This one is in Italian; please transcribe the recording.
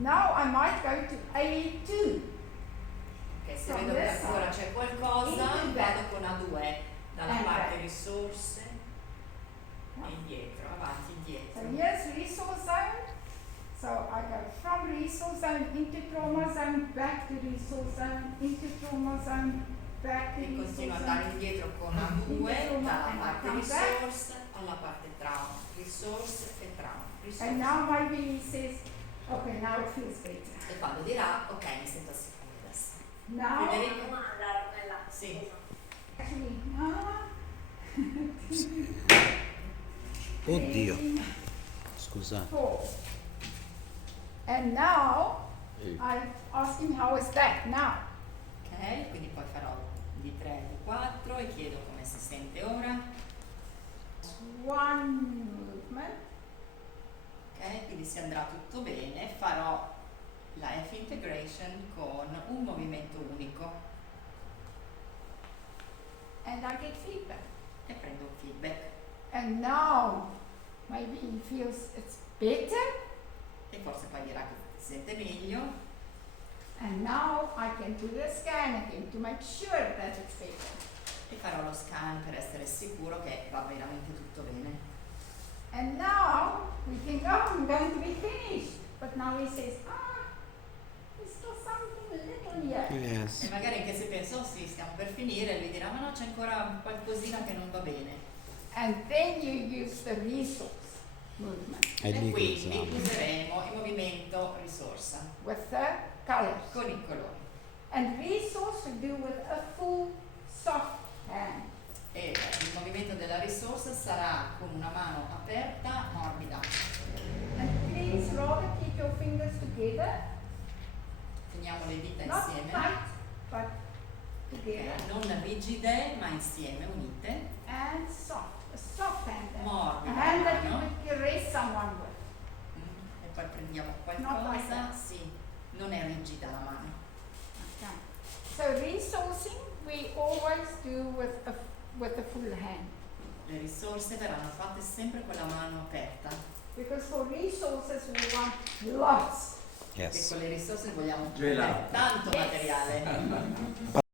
Now I might go to A2. Ok, se vedo che ancora c'è qualcosa, vado con A2 dalla parte risorse e indietro, avanti, indietro. So here's resource zone. So I go from resource zone into trauma zone, back to resource zone, into trauma zone, back to E resource continuo ad zone. andare indietro con A2 dalla parte risorse alla parte trauma, risorse e trauma. And now maybe he says, okay, now it feels better. E quando dirà, ok, mi sento sicuro adesso. Now, Federico? Domanda, Ornella. Sì. actually, no. Oddio. Scusate. 4. And now, I ask him how is that now. Ok, quindi poi farò di 3 di 4 e chiedo come si sente ora. One movement. Ok, quindi se andrà tutto bene, farò la F integration con un movimento unico And I get feedback. e prendo un feedback. And now, maybe he feels it's better. E forse poi dirà che si sente meglio. And now I can do the scan again to make sure that it's better. E farò lo scan per essere sicuro che va veramente tutto bene. And now we think, oh, I'm going to be finished. But now he says, there's still something a little here. Yes. E magari anche se penso, oh sì, stiamo per finire, lui dirà, ma no, c'è ancora qualcosina che non va bene. And then you use the resource movement È E lì che quindi siamo. useremo il movimento risorsa with the colors. con i colori. And resource we do with a full soft hand. E il movimento della risorsa sarà con una mano aperta, morbida. And please rather keep your fingers together, Teniamo le dita not insieme, tight, but together. non rigide ma insieme, unite. And soft, a soft hand. A Morbida hand la that you mano. would caress someone with. E poi prendiamo Not like qualcosa, that. sì, non è rigida la mano. Okay. So resourcing we always do with a full hand. Le risorse verranno fatte sempre con la mano aperta, Because for resources we want lots. e Yes. con le risorse vogliamo Gelato. tanto Yes. materiale.